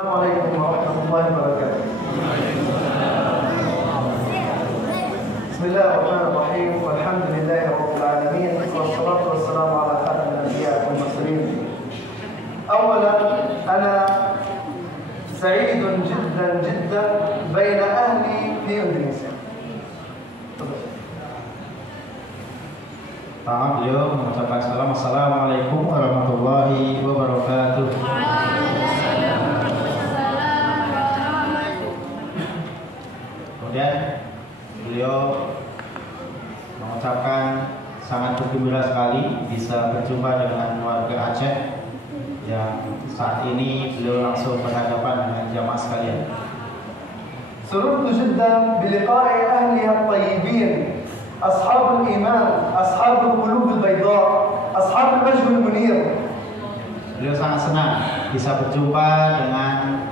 Assalamualaikum warahmatullahi wabarakatuh. Bismillahirrahmanirrahim. Walhamdulillahi rabbil alamin. Wassalatu wassalamu ala khatamil anbiya'i wal mursalin. Awalan, ana sa'idun jiddan baina ahli di Indonesia. Beliau mengucapkan salam. Assalamualaikum warahmatullahi wabarakatuh. Kemudian beliau mengucapkan sangat bergembira sekali bisa berjumpa dengan warga Aceh yang saat ini beliau langsung berhadapan dengan jamaah sekalian. Sururtu jiddan biliqa'i ahliha at-tayyibin, ashabul iman, ashabul qulub al-bayda, ashabul wajh al-munir. Beliau sangat senang bisa berjumpa dengan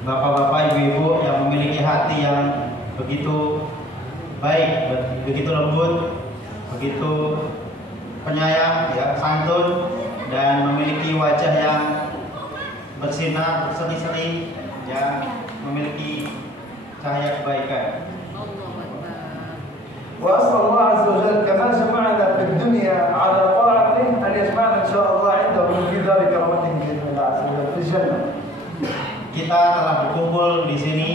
bapak-bapak, ibu-ibu yang memiliki hati yang begitu baik, begitu lembut, begitu penyayang, ya, santun, dan memiliki wajah yang bersinar, berseri-seri, yang memiliki cahaya kebaikan. Wa as'alullah azza wa jalla kama jama'ana fid dunya ala ta'atihi an yajma'ana insyaallah 'indahu fi dzalika rahmatin min Allah azza wa jalla fil jannah. Kita telah berkumpul di sini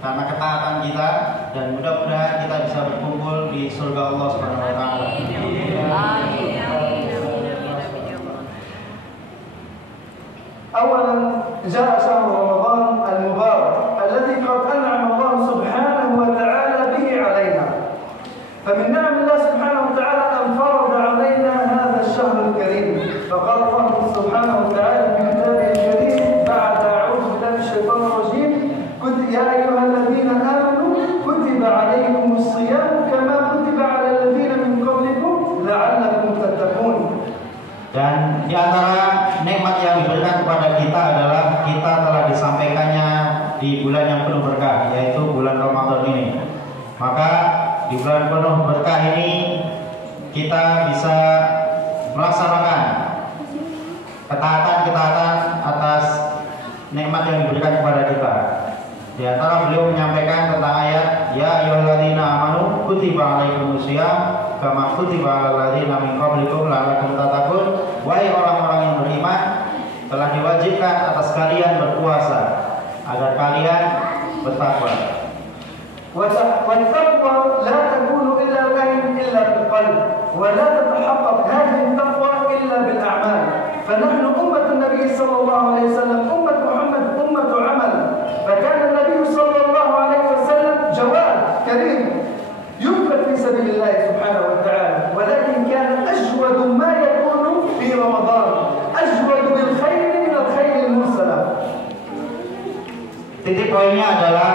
karena ketaatan kita, dan mudah-mudahan kita bisa berkumpul di surga Allah Subhanahu wa taala. أولا جاء شهر رمضان المبارك الذي قد أنعم الله سبحانه وتعالى به علينا، فمن نعم الله سبحانه وتعالى أن فرض علينا هذا الشهر الكريم، فقال الله سبحانه وتعالى في كتابه الكريم بعد أعوذ بالله من الشيطان الرجيم: يا أيها الذين آمنوا كتب عليكم الصيام كما كتب على الذين من قبلكم لعلكم تتقون. Dan di antara nikmat yang diberikan kepada kita adalah kita telah disampaikannya di bulan yang penuh berkah, yaitu bulan Ramadan ini. Maka di bulan penuh berkah ini kita bisa melaksanakan ketaatan atas nikmat yang diberikan kepada kita. Di antara beliau menyampaikan tentang ayat ya ayyuhalladzina amanu kutiba alaikumusiyam kama kutiba alal ladzina min qablikum la'allakum tattaqun. Wahai orang-orang yang beriman, telah diwajibkan atas kalian berpuasa agar kalian bertakwa. والتقوى لا تكون إلا بالقلب ولا تتحقق هذه التقوى إلا بالأعمال، فنحن أمة النبي صلى الله عليه وسلم أمة محمد أمة عمل، فكان النبي صلى الله عليه وسلم جواد كريم ينفق في سبيل الله سبحانه وتعالى، ولكن كان أجود ما يكون في رمضان، أجود بالخير من الخير المرسلة. Titik poinnya adalah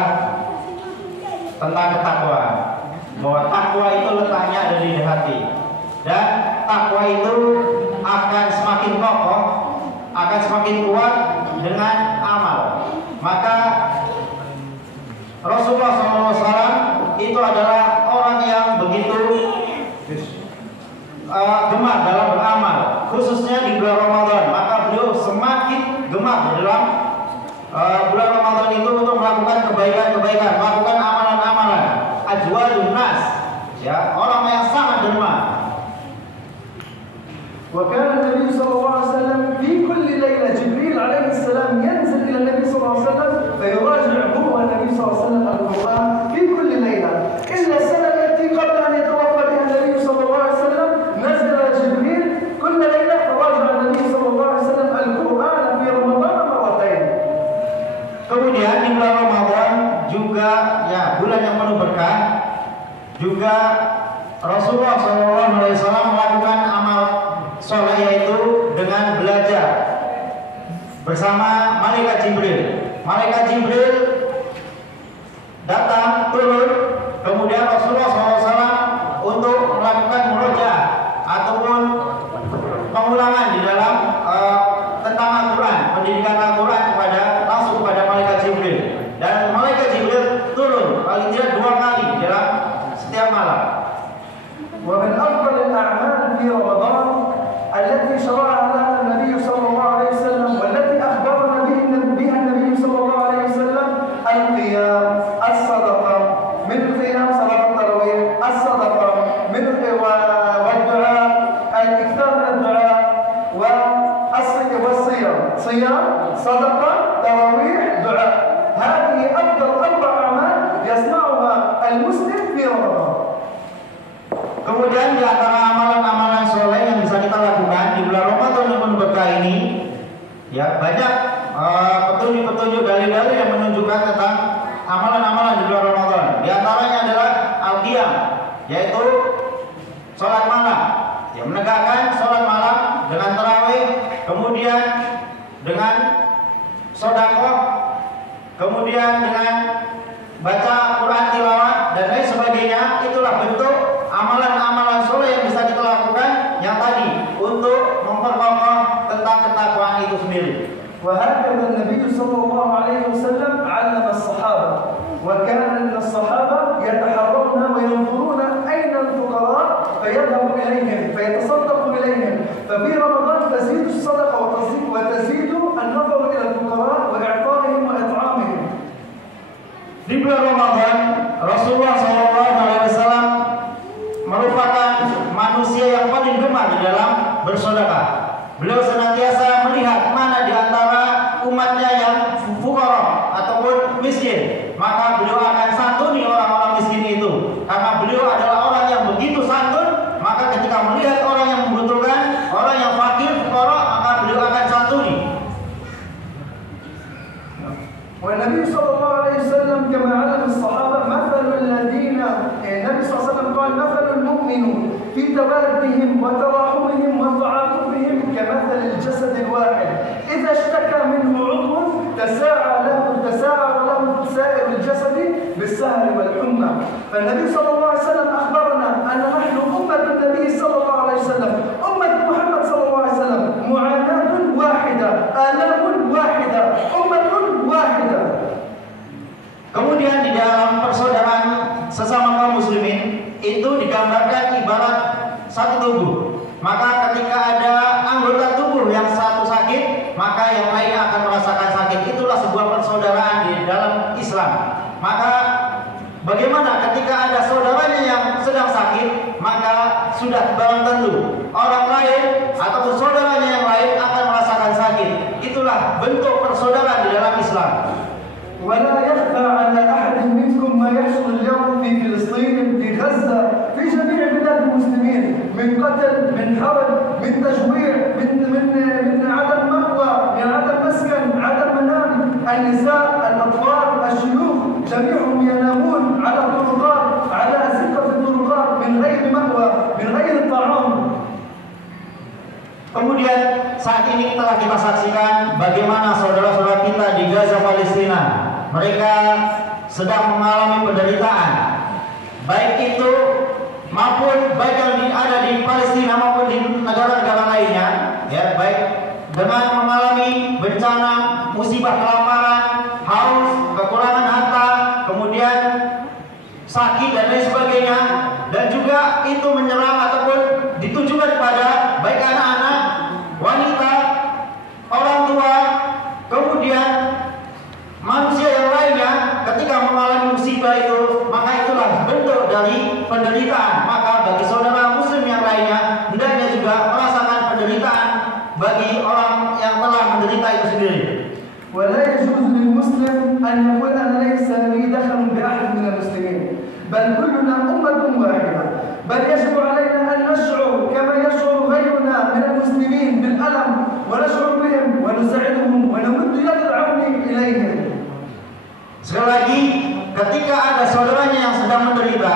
tentang ketakwaan, bahwa takwa itu letaknya ada di hati, dan takwa itu akan semakin kokoh, akan semakin kuat dengan amal. Maka Rasulullah SAW itu adalah orang yang begitu gemar dalam beramal, khususnya di bulan Ramadan. Maka beliau semakin gemar dalam bulan Ramadan itu untuk melakukan kebaikan-kebaikan, melakukan amalan-amalan. Ajwadun nas, ya, orang yang sangat derma. وكان النبي صلى الله عليه وسلم في كل ليلة جبريل عليه السلام ينزل إلى النبي صلى الله عليه وسلم فيراجع هو النبي صلى الله عليه وسلم القرآن في كل ليلة، إلا السنة التي قبل أن يتوفى بها النبي صلى الله عليه وسلم نزل جبريل كل ليلة فراجع النبي صلى الله عليه وسلم القرآن في رمضان مرتين. Kemudian di bulan Ramadan juga, ya, bulan yang penuh berkah, juga Rasulullah SAW melakukan amal soleh, yaitu dengan belajar bersama malaikat Jibril. Malaikat Jibril datang turun, kemudian Rasulullah SAW untuk melakukan murojaah ataupun pengulangan di dalam tentang Al-Quran, pendidikan Al-Quran langsung kepada malaikat Jibril. Dan malaikat Jibril turun paling tidak 2 kali dalam setiap malam. ومن أفضل الأعمال في رمضان التي شرعها لنا النبي صلى الله عليه وسلم والتي أخبرنا بها صدقة، تراويح، دعاء. هذه أفضل 4 أعمال يصنعها المسلم في رمضان. Kemudian di antara amalan-amalan soleh yang bisa kita lakukan di bulan Ramadan yang penuh berkah ini, ya banyak petunjuk-petunjuk dalil-dalil yang menunjukkan tentang amalan-amalan di bulan Ramadan. Di antaranya adalah al-qiyam, yaitu sholat malam, ya, menegakkan sholat malam dengan tarawih, kemudian dengan sedekah, kemudian dengan baca Quran tilawah dan lain sebagainya. Itulah bentuk amalan-amalan soleh yang bisa kita lakukan yang tadi untuk memperkokoh tentang ketakwaan itu sendiri. وهكذا النبي صلى الله عليه وسلم علم الصحابة، وكان الصحابة يتحرون وينظرون أين الفقراء فيذهب إليهم فيتصدق إليهم. ففي رمضان تزيد الصدقة وتزيد النظر إلى الفقراء وإعطائهم وإطعامهم. Di bulan Ramadan, Rasulullah SAW merupakan manusia yang paling gemar di dalam bersedekah. Beliau senantiasa melihat mana di antara umatnya yang fuqara ataupun miskin, maka beliau akan santuni orang-orang miskin itu. Karena beliau adalah orang yang begitu santun, maka ketika melihat orang yang membutuhkan, orang yang fakir, fuqara, maka beliau akan santuni. والنبي صلى الله عليه وسلم كما علم الصحابة مثل الذين، النبي صلى الله عليه وسلم قال مثل المؤمن في توادهم وتراحمهم وتعاطفهم كمثل الجسد الواحد إذا اشتكى منه عضو تساعر له سائر الجسد بالسهر والحمى. فالنبي صلى الله عليه وسلم أخبرنا أن نحن أمة النبي صلى الله عليه وسلم، أمة محمد صلى الله عليه وسلم، معاناة واحدة، آلام واحدة، أمة واحدة. Kemudian di dalam persaudaraan sesama kaum muslimin itu digambarkan ibarat satu tubuh. Maka ketika ada anggota tubuh yang satu sakit, maka yang lainnya akan merasakan sakit. Itulah sebuah persaudaraan di dalam Islam. Maka bagaimana ketika ada saudaranya yang sedang sakit, maka sudah barang tentu orang lain atau saudaranya yang lain akan merasakan sakit. Itulah bentuk persaudaraan di dalam Islam. ولا يخفى على أحد منكم ما يحصل اليوم في فلسطين، في غزة، في جميع بلاد المسلمين، من قتل، من حرب، من تجويع، من عدم مأوى، من عدم مسكن، عدم منام. النساء، الأطفال، الشيوخ جميعهم ينامون على الطرقات، على أزقة الطرقات من غير مأوى، من غير طعام. Kemudian saat ini telah kita saksikan bagaimana saudara-saudara kita di Gaza, Palestina, mereka sedang mengalami penderitaan, baik itu maupun baik yang ada di Palestina maupun di negara-negara lainnya, ya, baik dengan mengalami bencana, musibah kelaparan, haus, kekurangan harta, kemudian sakit dan lain sebagainya, dan juga itu menyerang ataupun ditujukan kepada baik anak-anak, wanita, orang tua, kemudian manusia yang lainnya. Ketika mengalami musibah itu, maka itulah bentuk dari penderitaan. Maka bagi saudara muslim yang lainnya hendaknya juga merasakan penderitaan bagi orang yang telah menderita itu sendiri. ولا يجوز للمسلم أن يقول أنا ليس لي دخل بأحد من المسلمين، بل كلنا أمة واحدة، بل يجب علينا أن نشعر كما يشعر غيرنا من المسلمين بالألم ونشعر بهم ونساعدهم ونمد يد العون إليهم. Sekali lagi, ketika ada saudaranya yang sedang menderita,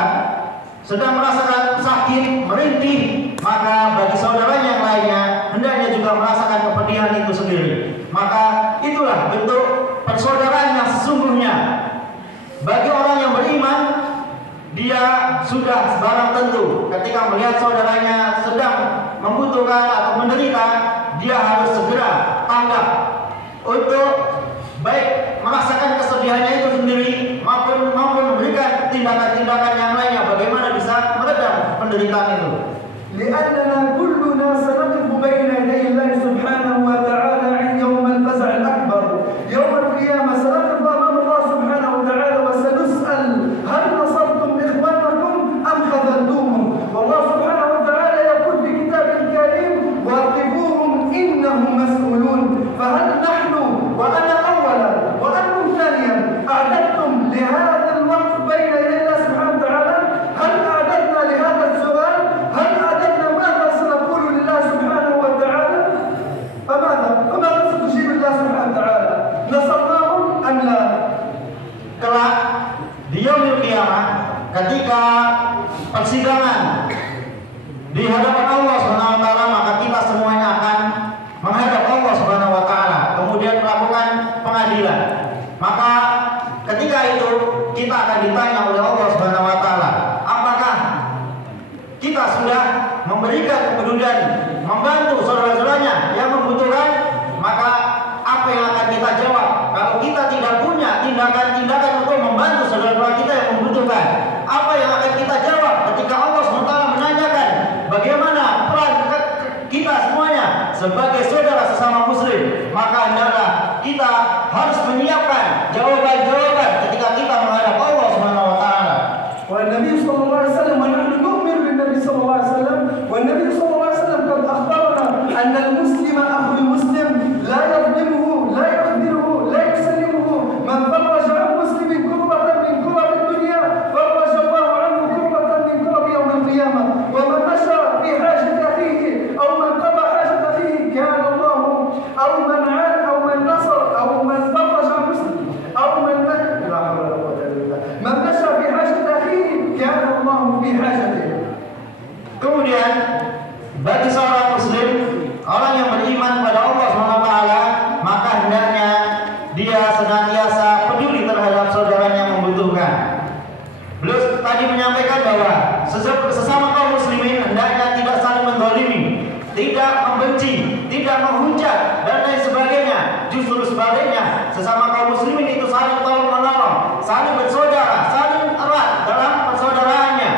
sedang merasakan sakit, merintih, maka bagi saudaranya yang lainnya hendaknya juga merasakan kepedihan itu sendiri. Maka itulah bentuk persaudaraan yang sesungguhnya. Bagi orang yang beriman, dia sudah barang tentu ketika melihat saudaranya sedang membutuhkan atau menderita, dia harus segera tanggap untuk baik merasakan kesedihannya itu sendiri maupun memberikan tindakan-tindakan yang lainnya bagaimana bisa meredam penderitaan itu. لأننا كلنا سنقف بين يدي الله سبحانه وتعالى يوم الفزع الأكبر، يوم القيامة سنقف أمام الله سبحانه وتعالى وسنسأل هل نصرتم إخوانكم أم خذلتوهم؟ والله سبحانه وتعالى يقول في كتابه الكريم: وقفوهم إنهم مسؤولون. فهل نحن وأنا ketika persidangan di hadapan Allah Subhanahu wa taala, maka kita semuanya akan menghadap Allah Subhanahu wa taala, kemudian melakukan pengadilan. Maka ketika itu kita akan ditanya oleh Allah Subhanahu wa taala, apakah kita sudah memberikan kepedulian, membantu saudara-saudaranya yang membutuhkan? Maka apa yang akan kita jawab? Kalau kita tidak punya tindakan-tindakan untuk membantu saudara-saudara kita yang membutuhkan, apa yang akan kita jawab ketika Allah SWT menanyakan bagaimana peran kita semuanya sebagai saudara sesama muslim? Maka hendaklah kita harus menyiapkan jawaban-jawaban ketika kita menghadap Allah Subhanahu wa taala. والنبي صلى الله عليه وسلم ونحن نؤمن بالنبي صلى الله عليه وسلم والنبي صلى الله عليه وسلم قد أخبرنا أن المسلم أخو المسلم لا يظلمه لا يخذله لا يسلمه من فرج عن مسلم كربة من كرب الدنيا فرج الله عنه كربة من كرب يوم القيامة ومن مشى في حاجة أخيه أو من قضى حاجة أخيه كان الله أو من عان أو من نصر أو من فرج عن مسلم أو من لا حول ولا قوة إلا بالله من مشى في حاجة أخيه كان الله في حاجته. Kemudian bagi seorang muslim, orang yang beriman pada Allah SWT, maka hendaknya dia senantiasa peduli terhadap saudaranya yang membutuhkan. Beliau tadi menyampaikan bahwa sesama kaum muslimin hendaknya tidak saling menzalimi, tidak membenci, tidak menghujat dan lain sebagainya. Justru sebaliknya, sesama kaum muslimin itu saling tolong menolong, saling bersaudara, saling erat dalam persaudaraannya.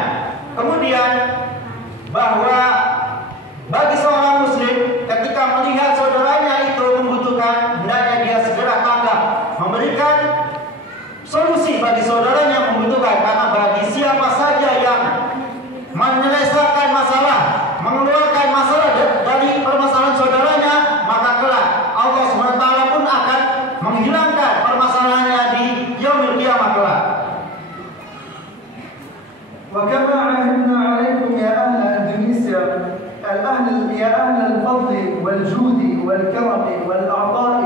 Kemudian bahwa bagi seorang muslim ketika melihat saudaranya itu membutuhkan, hendaknya dia segera tanggap, memberikan solusi bagi saudaranya yang membutuhkan. Karena bagi siapa saja yang menyelesaikan masalah, mengeluarkan masalah dari permasalahan saudaranya, maka kelak Allah SWT pun akan menghilangkan permasalahannya di yaumil qiyamah kelak. وكما عهدنا عليكم يا أهل إندونيسيا يا أهل الفضل والجود والكرم والأعطاء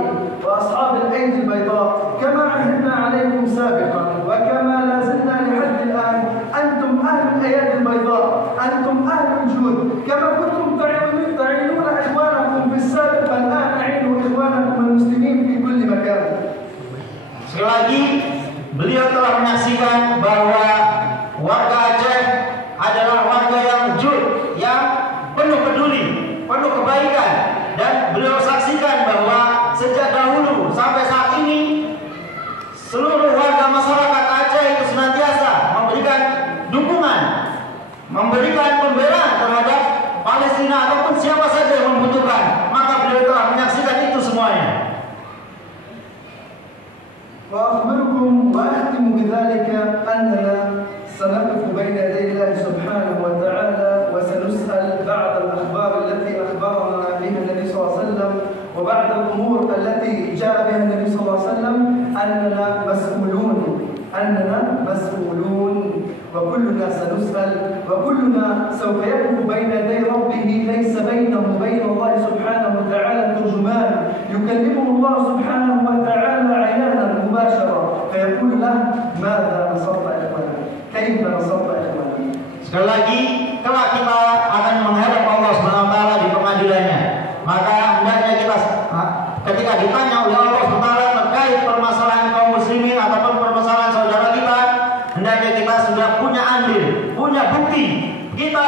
وأصحاب الأيدي البيضاء، كما عهدنا عليكم سابقا وكما لا زلنا لحد الآن، أنتم أهل الأيادي البيضاء، أنتم أهل الجود، كما كنتم تعينون إخوانكم في السابق فالآن أعينوا إخوانكم المسلمين في كل مكان. Sekali lagi, beliau telah menyaksikan bahwa warga Aceh adalah warga yang jujur, yang penuh peduli, penuh kebaikan, dan beliau saksikan bahwa sejak dahulu sampai saat ini seluruh warga masyarakat Aceh itu senantiasa memberikan dukungan, memberikan pembelaan terhadap Palestina ataupun siapa saja yang membutuhkan. Maka beliau telah menyaksikan itu semuanya. وأخبركم وأختم بذلك أننا سنقف بين يدي الله سبحانه وتعالى وسنسأل بعض الأخبار التي أخبرنا بها النبي صلى الله عليه وسلم وبعض الأمور التي جاء بها النبي صلى الله عليه وسلم أننا مسؤولون وكلنا سنسأل وكلنا سوف يقف بين يدي ربه ليس بينه وبين الله سبحانه وتعالى ترجمان يكلمه الله سبحانه وتعالى عيانا مباشرة فيقول له ماذا نصرت إخوانا كيف نصرت إخوانا. Sekali lagi, kelak kita akan menghadap Allah Subhanahu wa taala di pengadilannya. Maka hendaknya kita ketika ditanya oleh Allah Subhanahu wa taala terkait permasalahan kaum muslimin ataupun permasalahan saudara kita, hendaknya kita sudah punya andil, punya bukti. Kita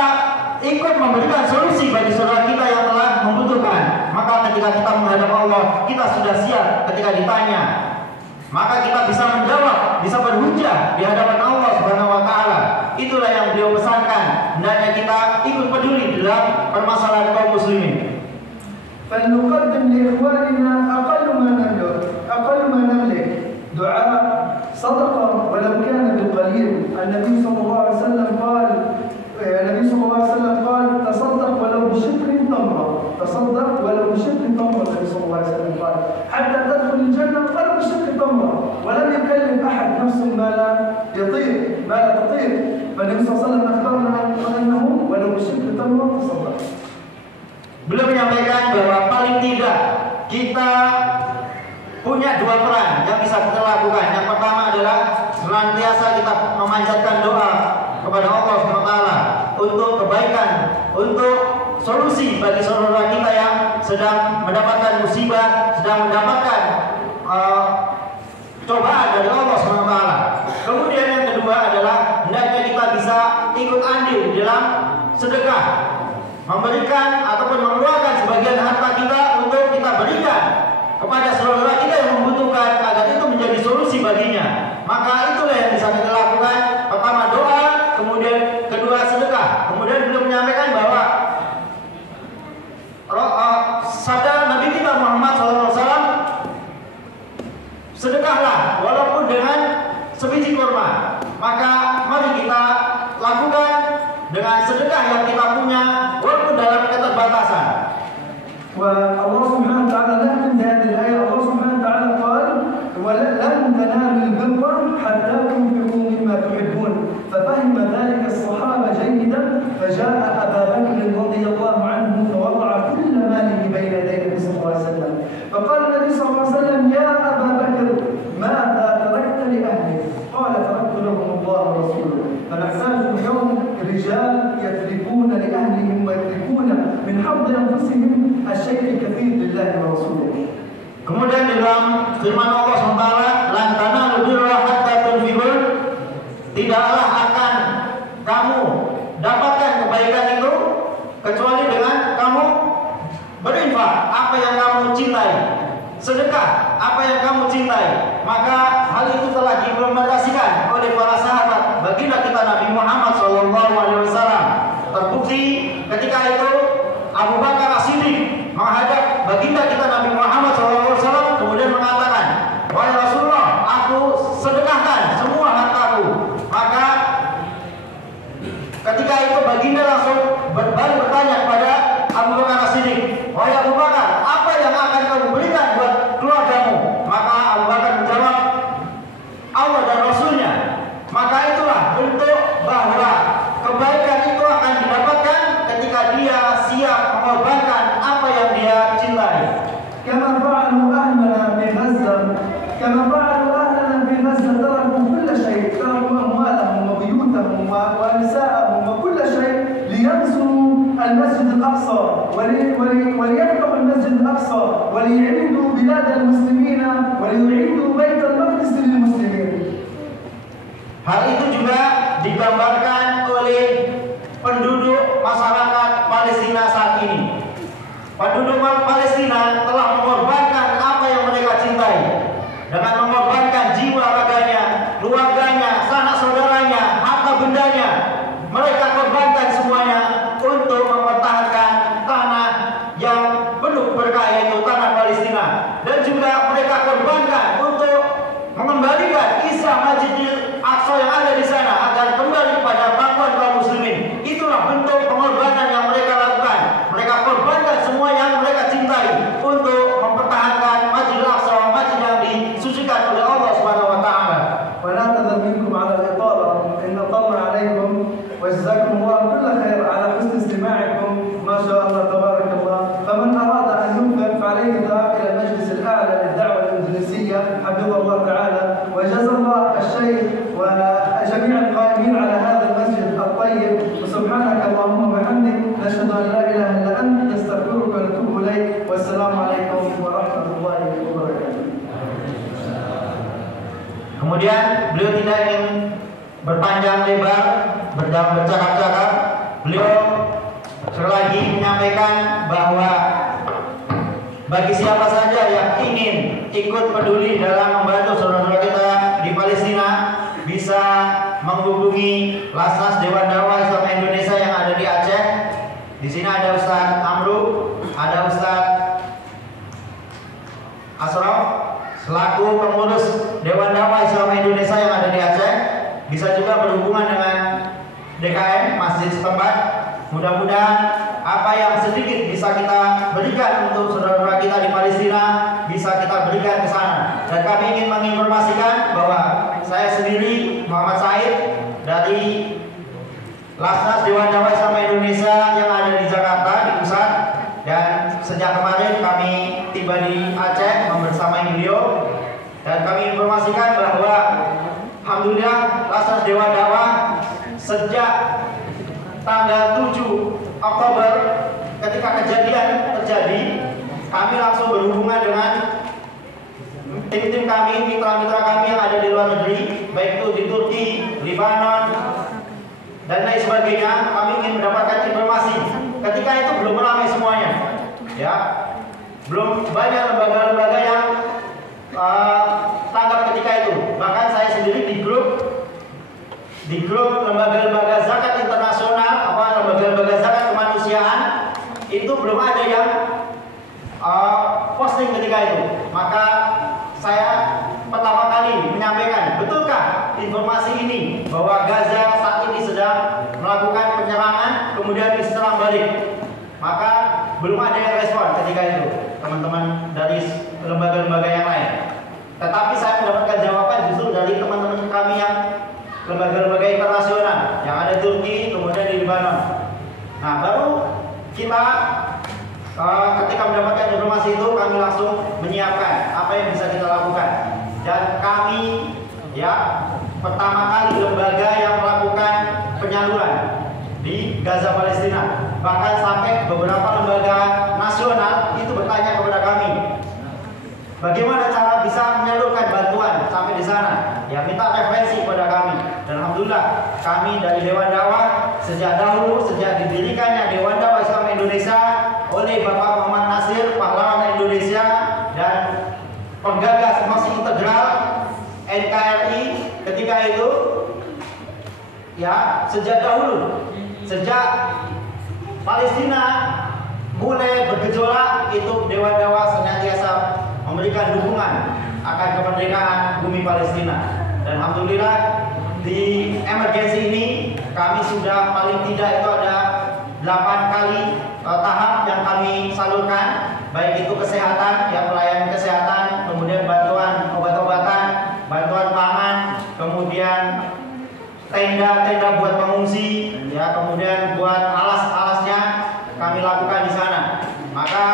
ikut memberikan solusi bagi saudara kita yang telah membutuhkan. Maka ketika kita menghadap Allah, kita sudah siap ketika ditanya. Maka kita bisa menjawab, bisa berhujjah di hadapan Allah Subhanahu wa taala. Itulah yang beliau pesankan. Hendaknya kita ikut peduli dalam permasalahan kaum muslimin. فلنقدم لإخواننا أقل ما نملك دعاء صدقة ولو كان بالقليل. النبي صلى الله عليه وسلم قال تصدق ولو بشق تمرة، تصدق ولو بشق تمرة. النبي صلى الله عليه وسلم قال حتى تدخل الجنة ولو بشق تمرة، ولم يكلم أحد نفس ما لا تطير. فالنبي صلى الله عليه وسلم أخبرنا أنه ولو بشق تمرة تصدق. Beliau menyampaikan bahwa paling tidak kita punya dua peran yang bisa kita lakukan. Yang pertama adalah senantiasa kita memanjatkan doa kepada Allah SWT untuk kebaikan, untuk solusi bagi saudara kita yang sedang mendapatkan musibah, sedang mendapatkan cobaan dari Allah SWT. Kemudian yang kedua adalah hendaknya kita bisa ikut andil dalam sedekah, memberikan ataupun mengeluarkan sebagian harta kita untuk kita berikan kepada saudara kita yang membutuhkan agar itu menjadi solusi baginya. Maka itulah yang bisa kita lakukan. Pertama doa, kemudian kedua sedekah. Kemudian beliau menyampaikan bahwa sabda Nabi kita Muhammad SAW, sedekahlah walaupun dengan sebiji kurma. Maka mari kita lakukan dengan sedekah yang kita punya walaupun dalam keterbatasan. والله سبحانه وتعالى نختم بهذه الآية. الله سبحانه وتعالى قال: ولن تنالوا البر حتى تنفقوا مما تحبون. ففهم ذلك الصحابة جيدا، فجاء أبا بكر رضي الله عنه فوضع كل ماله بين يدي النبي صلى الله عليه وسلم. فقال النبي صلى الله عليه وسلم: يا أبا بكر ماذا تركت لأهلك؟ قال: تركت لهم الله ورسوله. فنحتاج اليوم رجال يتركون لأهلهم ويتركون من حظ أنفسهم الشيء الكثير لله ورسوله. Kemudian dalam firman Allah SWT, lan tanalul birra hatta tunfiqun, tidaklah akan kamu dapatkan kebaikan itu kecuali dengan kamu berinfak apa yang kamu cintai, sedekah apa yang kamu cintai. Maka hal itu telah diimplementasikan oleh para sahabat baginda kita Nabi Muhammad SAW. Terbukti ketika itu Abu Bakar As-Siddiq menghadap baginda kita Nabi Muhammad SAW kemudian mengatakan, wahai Rasulullah, aku sedekahkan semua hartaku. Maka ketika itu baginda langsung berbalik bertanya kepada Abu Bakar As-Siddiq, wahai Abu Bakar, apa yang akan kamu berikan buat keluargamu? Maka Abu Bakar menjawab, Allah dan Rasulnya. Maka itulah bentuk bahwa kebaikan itu akan didapatkan ketika dia siap mengorbankan apa yang dia cintai. كما فعلوا أهلنا في غزة، كما فعلوا أهلنا في غزة، تركوا كل شيء، تركوا أموالهم وبيوتهم ونساءهم وكل شيء لينصروا المسجد الأقصى وليفتحوا المسجد الأقصى وليعيدوا بلاد المسلمين وليعيدوا بيت المقدس للمسلمين. Hal itu juga digambarkan oleh penduduk masyarakat Palestina saat ini. Penduduk Palestina telah mengorbankan apa yang mereka cintai dengan mengorbankan jiwa raganya, keluarganya, sanak saudaranya, harta bendanya. Mereka korbankan semuanya untuk mempertahankan tanah yang penuh berkah, yaitu tanah Palestina. Dan juga mereka korbankan untuk mengembalikan kisah Masjidil Aqsa yang ada di sana agar kembali kepada pangkuan kaum muslimin. Itulah bentuk pengorbanan yang mereka lakukan. Mereka korbankan semua yang mereka cintai untuk mempertahankan Masjidil Aqsa, masjid yang disucikan oleh Allah Subhanahu wa taala. ونعتذر منكم على الإطالة إن طلنا عليكم، وجزاكم الله كل خير على حسن استماعكم. ما شاء الله تبارك الله. فمن أراد أن ينفق فعليه الذهاب إلى المجلس الأعلى للدعوة الإندونيسية حفظه الله تعالى، وجزا الله الشيخ وجميع القائمين على هذا المسجد الطيب. وسبحانك اللهم وبحمدك، نشهد أن لا إله إلا أنت، نستغفرك ونتوب إليك. والسلام عليكم ورحمة الله وبركاته. Kemudian beliau tidak ingin berpanjang lebar dalam bercakap-cakap. Beliau sekali lagi menyampaikan bahwa bagi siapa saja yang ingin ikut peduli dalam membantu saudara-saudara kita di Palestina, bisa menghubungi Lasnas Dewan Dakwah Islam Indonesia yang ada di Aceh. Di sini ada Ustaz Amru, ada Ustaz Asraf selaku pengurus Dewan Dakwah Islam Indonesia yang ada di Aceh. Bisa juga berhubungan dengan DKM masjid setempat. Mudah-mudahan apa yang sedikit bisa kita berikan untuk saudara-saudara kita di Palestina bisa kita berikan ke sana. Dan kami ingin menginformasikan bahwa saya sendiri Muhammad Said dari Lasnas Dewan Dakwah Islam Indonesia yang ada di Jakarta di pusat, dan sejak kemarin kami tiba di Aceh membersamai beliau, dan kami informasikan bahwa alhamdulillah Lasnas Dewan Dakwah sejak tanggal 7 Oktober ketika kejadian terjadi, kami langsung berhubungan dengan tim-tim kami, mitra-mitra kami yang ada di luar negeri, baik itu di Turki, Lebanon, dan lain sebagainya. Kami ingin mendapatkan informasi. Ketika itu belum ramai semuanya, ya, belum banyak lembaga-lembaga yang tanggap ketika itu. Bahkan saya sendiri di grup lembaga-lembaga zakat internasional, lembaga-lembaga zakat kemanusiaan, itu belum ada yang posting ketika itu. Maka saya pertama kali menyampaikan, betulkah informasi ini bahwa Gaza saat ini sedang melakukan penyerangan kemudian diserang balik? Maka belum ada yang respon ketika itu, teman-teman dari lembaga-lembaga yang lain. Tetapi saya mendapatkan jawaban justru dari teman-teman kami yang lembaga-lembaga internasional yang ada di Turki, kemudian di Lebanon. Nah, baru kita ketika mendapatkan informasi itu, kami langsung menyiapkan apa yang bisa kita lakukan. Dan kami, ya, pertama kali lembaga yang melakukan penyaluran di Gaza Palestina. Bahkan sampai beberapa lembaga nasional itu bertanya kepada kami, bagaimana cara bisa menyalurkan bantuan sampai di sana? Ya, minta referensi kepada kami. Dan alhamdulillah, kami dari Dewan Dakwah sejak dahulu, sejak didirikannya Dewan Dakwah Islam Indonesia oleh Bapak Muhammad Nasir, pahlawan Indonesia dan penggagas Masjid Integral NKRI ketika itu, ya, sejak dahulu, sejak Palestina mulai bergejolak, itu Dewan Dakwah senantiasa memberikan dukungan akan kemerdekaan bumi Palestina. Dan alhamdulillah di emergensi ini kami sudah paling tidak itu ada 8 kali tahap yang kami salurkan, baik itu kesehatan, ya, pelayanan kesehatan, kemudian bantuan obat-obatan, bantuan pangan, kemudian tenda-tenda buat pengungsi, ya, kemudian buat alas-alasnya kami lakukan di sana. Maka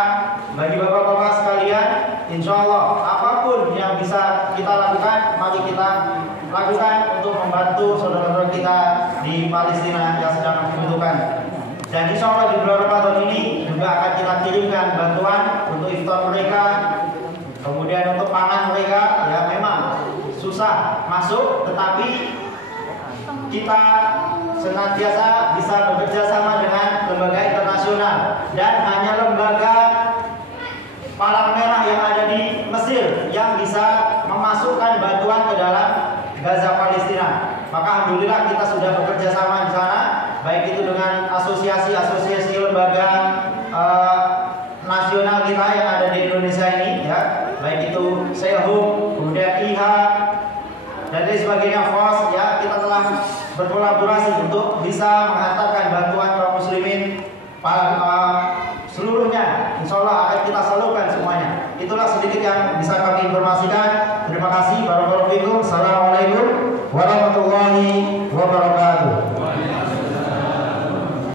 bagi bapak-bapak sekalian, insya Allah apapun yang bisa kita lakukan, mari kita lakukan untuk membantu saudara-saudara kita di Palestina yang sedang membutuhkan. Dan insya Allah di bulan Ramadan ini juga akan kita kirimkan bantuan untuk iftar mereka, kemudian untuk pangan mereka. Ya, memang susah masuk, tetapi kita senantiasa bisa bekerja sama dengan lembaga internasional, dan hanya lembaga Palang Merah yang ada di Mesir yang bisa memasukkan bantuan ke dalam Gaza Palestina. Maka alhamdulillah kita sudah bekerja sama di sana, baik itu dengan asosiasi-asosiasi lembaga nasional kita yang ada di Indonesia ini, ya, baik itu Selhub, kemudian IHA dan lain sebagainya, FOS, ya, kita telah berkolaborasi untuk bisa mengantarkan bantuan kaum muslimin seluruhnya. Insya Allah akan kita salurkan semuanya. Itulah sedikit yang bisa kami informasikan. Terima kasih. Barakallahu fikum. Assalamualaikum warahmatullahi wabarakatuh.